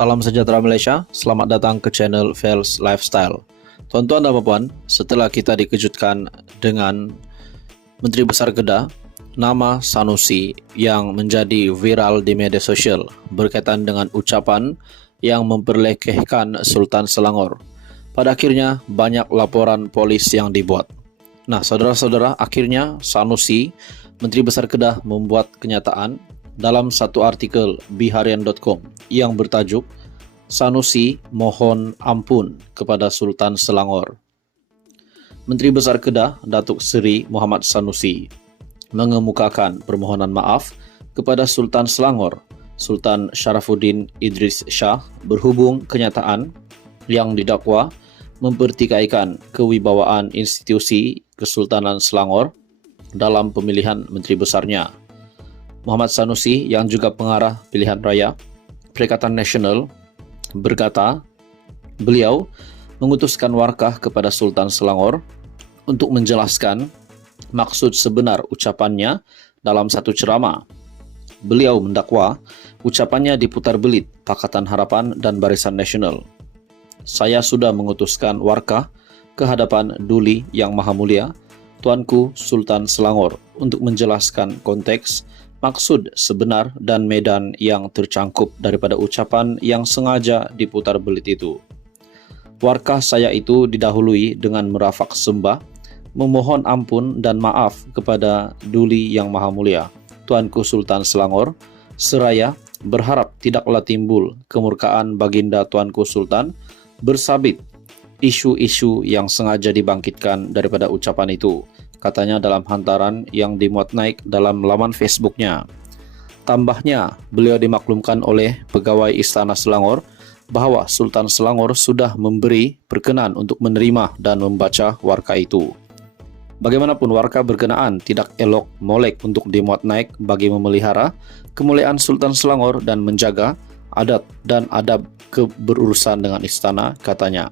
Salam sejahtera Malaysia, selamat datang ke channel Fels Lifestyle. Tuan-tuan dan puan, setelah kita dikejutkan dengan Menteri Besar Kedah, nama Sanusi yang menjadi viral di media sosial berkaitan dengan ucapan yang memperlekehkan Sultan Selangor. Pada akhirnya banyak laporan polis yang dibuat. Nah, saudara-saudara, akhirnya Sanusi, Menteri Besar Kedah membuat kenyataan dalam satu artikel biharian.com yang bertajuk Sanusi mohon ampun kepada Sultan Selangor. Menteri Besar Kedah, Datuk Seri Muhammad Sanusi, mengemukakan permohonan maaf kepada Sultan Selangor, Sultan Sharafuddin Idris Shah, berhubung kenyataan yang didakwa mempertikaikan kewibawaan institusi Kesultanan Selangor dalam pemilihan Menteri Besarnya. Muhammad Sanusi yang juga pengarah pilihan raya Perikatan Nasional berkata, beliau mengutuskan warkah kepada Sultan Selangor untuk menjelaskan maksud sebenar ucapannya dalam satu ceramah. Beliau mendakwa ucapannya diputar belit Pakatan Harapan dan Barisan Nasional. Saya sudah mengutuskan warkah ke hadapan Duli Yang Maha Mulia, Tuanku Sultan Selangor, untuk menjelaskan konteks, maksud sebenar dan medan yang tercangkup daripada ucapan yang sengaja diputar belit itu. Warkah saya itu didahului dengan merafak sembah, memohon ampun dan maaf kepada Duli Yang Maha Mulia, Tuanku Sultan Selangor, seraya berharap tidaklah timbul kemurkaan baginda Tuanku Sultan bersabit isu-isu yang sengaja dibangkitkan daripada ucapan itu, katanya dalam hantaran yang dimuat naik dalam laman Facebooknya. Tambahnya, beliau dimaklumkan oleh pegawai Istana Selangor bahawa Sultan Selangor sudah memberi perkenan untuk menerima dan membaca warkah itu. Bagaimanapun warkah berkenaan tidak elok molek untuk dimuat naik bagi memelihara kemuliaan Sultan Selangor dan menjaga adat dan adab keberurusan dengan istana, katanya.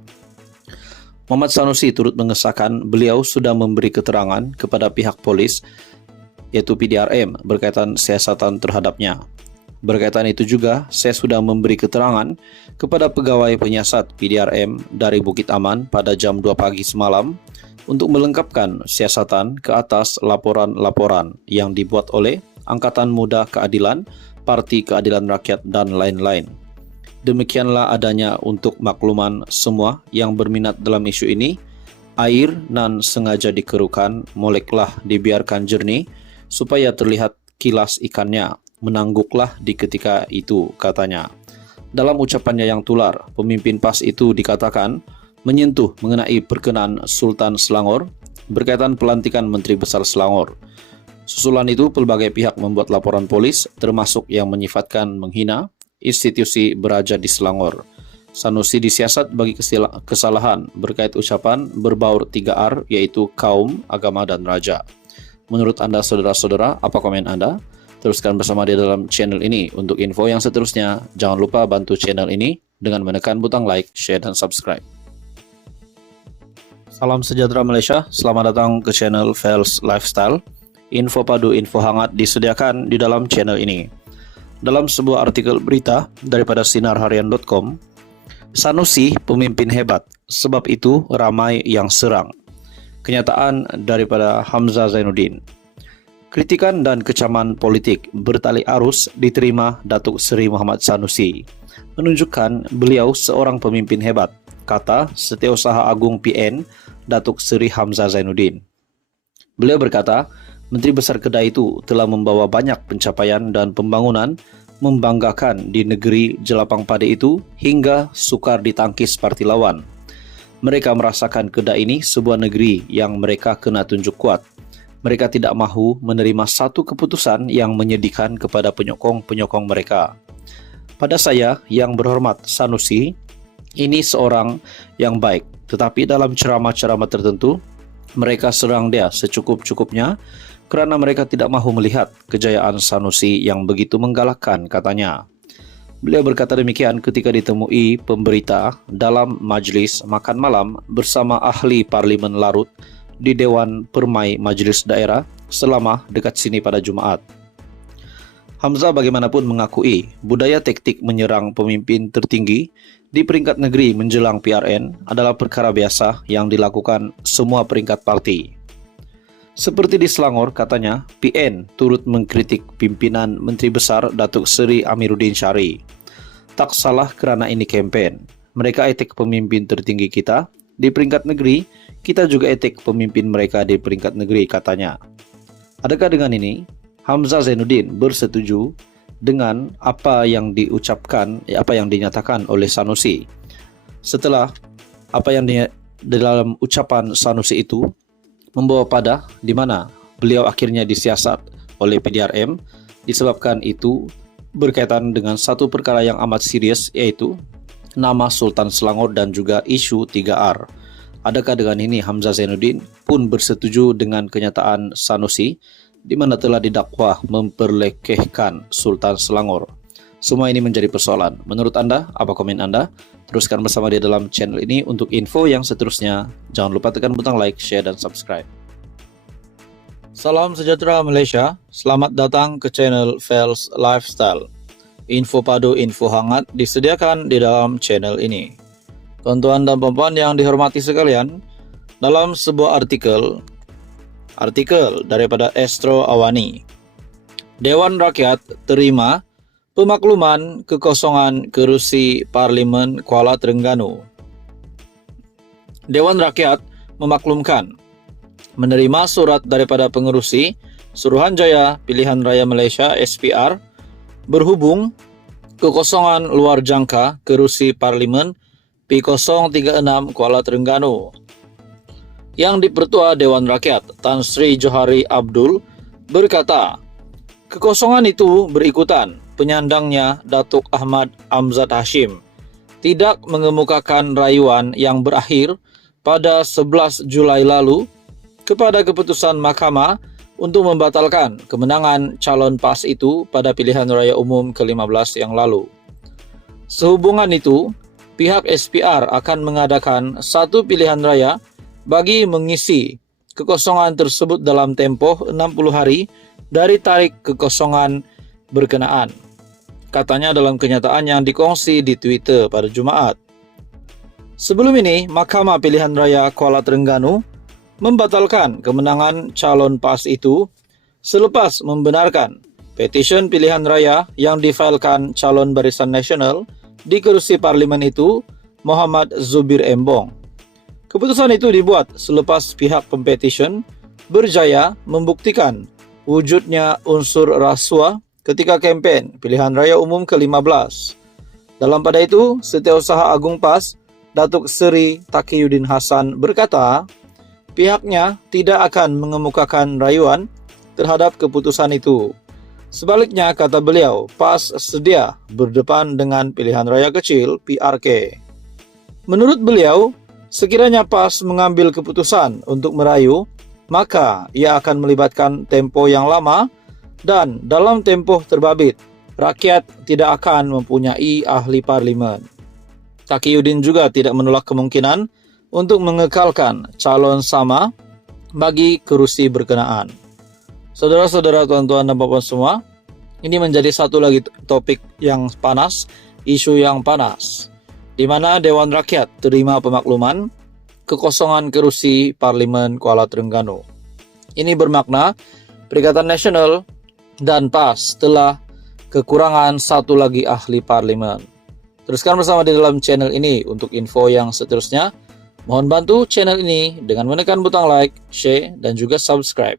Muhammad Sanusi turut mengesahkan beliau sudah memberi keterangan kepada pihak polis yaitu PDRM berkaitan siasatan terhadapnya. Berkaitan itu juga, saya sudah memberi keterangan kepada pegawai penyiasat PDRM dari Bukit Aman pada jam 2 pagi semalam untuk melengkapkan siasatan ke atas laporan-laporan yang dibuat oleh Angkatan Muda Keadilan, Parti Keadilan Rakyat dan lain-lain. Demikianlah adanya untuk makluman semua yang berminat dalam isu ini. Air nan sengaja dikerukan moleklah dibiarkan jernih supaya terlihat kilas ikannya, menangguklah di ketika itu, katanya. Dalam ucapannya yang tular, pemimpin PAS itu dikatakan menyentuh mengenai perkenan Sultan Selangor berkaitan pelantikan Menteri Besar Selangor. Susulan itu, pelbagai pihak membuat laporan polis termasuk yang menyifatkan menghina institusi beraja di Selangor. Sanusi disiasat bagi kesalahan berkait ucapan berbaur 3R yaitu kaum, agama dan raja. Menurut Anda saudara-saudara, apa komen Anda? Teruskan bersama dia dalam channel ini. Untuk info yang seterusnya, jangan lupa bantu channel ini dengan menekan butang like, share dan subscribe. Salam sejahtera Malaysia, selamat datang ke channel Fels Lifestyle. Info padu, info hangat disediakan di dalam channel ini. Dalam sebuah artikel berita daripada sinarharian.com, Sanusi pemimpin hebat, sebab itu ramai yang serang. Kenyataan daripada Hamzah Zainuddin. Kritikan dan kecaman politik bertali arus diterima Datuk Seri Muhammad Sanusi, menunjukkan beliau seorang pemimpin hebat, kata Setiausaha Agung PN Datuk Seri Hamzah Zainuddin. Beliau berkata, Menteri Besar Kedah itu telah membawa banyak pencapaian dan pembangunan membanggakan di negeri Jelapang Padi itu hingga sukar ditangkis parti lawan. Mereka merasakan Kedah ini sebuah negeri yang mereka kena tunjuk kuat. Mereka tidak mahu menerima satu keputusan yang menyedihkan kepada penyokong-penyokong mereka. Pada saya yang berhormat Sanusi, ini seorang yang baik, tetapi dalam ceramah-ceramah tertentu, mereka serang dia secukup-cukupnya kerana mereka tidak mahu melihat kejayaan Sanusi yang begitu menggalakkan, katanya. Beliau berkata demikian ketika ditemui pemberita dalam majlis makan malam bersama ahli Parlimen Larut di Dewan Permai Majlis Daerah selama dekat sini pada Jumaat. Hamzah bagaimanapun mengakui budaya taktik menyerang pemimpin tertinggi di peringkat negeri menjelang PRN adalah perkara biasa yang dilakukan semua peringkat parti. Seperti di Selangor, katanya, PN turut mengkritik pimpinan Menteri Besar Datuk Seri Amiruddin Syari. Tak salah kerana ini kempen. Mereka etik pemimpin tertinggi kita. Di peringkat negeri, kita juga etik pemimpin mereka di peringkat negeri, katanya. Adakah dengan ini, Hamzah Zainuddin bersetuju dengan apa yang diucapkan, apa yang dinyatakan oleh Sanusi? Setelah apa yang dalam ucapan Sanusi itu membawa pada di mana beliau akhirnya disiasat oleh PDRM, disebabkan itu berkaitan dengan satu perkara yang amat serius, yaitu nama Sultan Selangor dan juga isu 3R. Adakah dengan ini Hamzah Zainuddin pun bersetuju dengan kenyataan Sanusi di mana telah didakwa memperlekehkan Sultan Selangor? Semua ini menjadi persoalan. Menurut Anda, apa komen Anda? Teruskan bersama di dalam channel ini untuk info yang seterusnya. Jangan lupa tekan butang like, share, dan subscribe. Salam sejahtera Malaysia. Selamat datang ke channel Fels Lifestyle. Info padu, info hangat disediakan di dalam channel ini. Tuan-tuan dan puan-puan yang dihormati sekalian, dalam sebuah artikel daripada Astro Awani, Dewan Rakyat terima pemakluman kekosongan kerusi Parlimen Kuala Terengganu. Dewan Rakyat memaklumkan menerima surat daripada pengerusi Suruhanjaya Pilihan Raya Malaysia SPR berhubung kekosongan luar jangka kerusi Parlimen P036 Kuala Terengganu. Yang Dipertua Dewan Rakyat Tan Sri Johari Abdul berkata, kekosongan itu berikutan penyandangnya Datuk Ahmad Amzad Hashim tidak mengemukakan rayuan yang berakhir pada 11 Julai lalu kepada keputusan Mahkamah untuk membatalkan kemenangan calon PAS itu pada pilihan raya umum ke-15 yang lalu. Sehubungan itu, pihak SPR akan mengadakan satu pilihan raya bagi mengisi kekosongan tersebut dalam tempoh 60 hari dari tarik kekosongan berkenaan, katanya dalam kenyataan yang dikongsi di Twitter pada Jumaat. Sebelum ini, Mahkamah Pilihan Raya Kuala Terengganu membatalkan kemenangan calon PAS itu selepas membenarkan petisyen pilihan raya yang difailkan calon Barisan Nasional di kerusi parlimen itu, Muhammad Zubir Embong. Keputusan itu dibuat selepas pihak pempetisyen berjaya membuktikan wujudnya unsur rasuah ketika kempen pilihan raya umum ke-15. Dalam pada itu, Setiausaha Agung PAS, Datuk Seri Taqiyuddin Hasan berkata, pihaknya tidak akan mengemukakan rayuan terhadap keputusan itu. Sebaliknya, kata beliau, PAS sedia berdepan dengan pilihan raya kecil PRK. Menurut beliau, sekiranya PAS mengambil keputusan untuk merayu, maka ia akan melibatkan tempo yang lama dan dalam tempoh terbabit, rakyat tidak akan mempunyai ahli parlimen. Taqiyuddin juga tidak menolak kemungkinan untuk mengekalkan calon sama bagi kerusi berkenaan. Saudara-saudara, tuan-tuan dan puan-puan semua, ini menjadi satu lagi topik yang panas, isu yang panas, di mana Dewan Rakyat terima pemakluman kekosongan kerusi Parlimen Kuala Terengganu. Ini bermakna Perikatan Nasional dan PAS telah kekurangan satu lagi ahli parlimen. Teruskan bersama di dalam channel ini untuk info yang seterusnya. Mohon bantu channel ini dengan menekan butang like, share, dan juga subscribe.